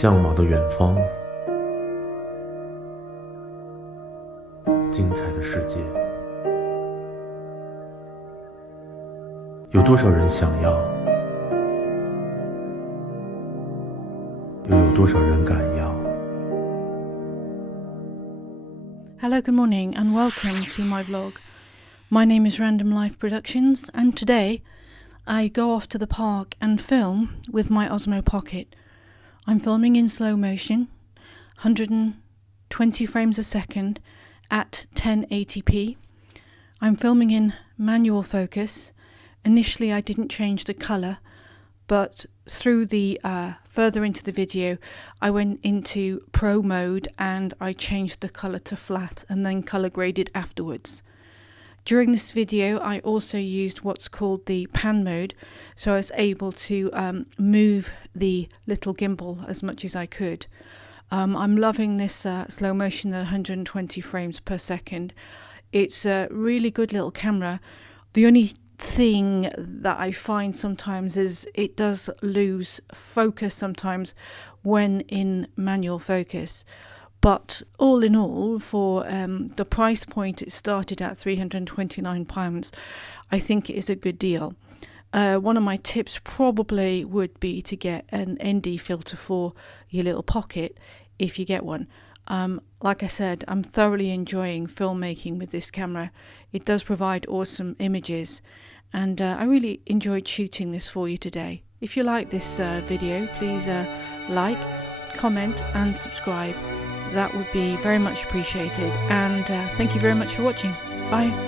向往的远方，精彩的世界，有多少人想要，又有多少人敢要？ Hello, good morning and welcome to my vlog. My name is Random Life Productions and today I go off to the park and film with my Osmo Pocket. I'm filming in slow motion, 120 frames a second at 1080p. I'm filming in manual focus. Initially I didn't change the colour, but through the further into the video I went into pro mode and I changed the colour to flat and then colour graded afterwards. During this video I also used what's called the pan mode, so I was able to move the little gimbal as much as I could. I'm loving this slow motion at 120 frames per second. It's a really good little camera. The only thing that I find sometimes is it does lose focus sometimes when in manual focus. But all in all, for the price point it started at £329, I think it is a good deal. One of my tips probably would be to get an ND filter for your little pocket if you get one. Like I said, I'm thoroughly enjoying filmmaking with this camera. It does provide awesome images and I really enjoyed shooting this for you today. If you like this video, please like, comment and subscribe. That would be very much appreciated, and thank you very much for watching. Bye.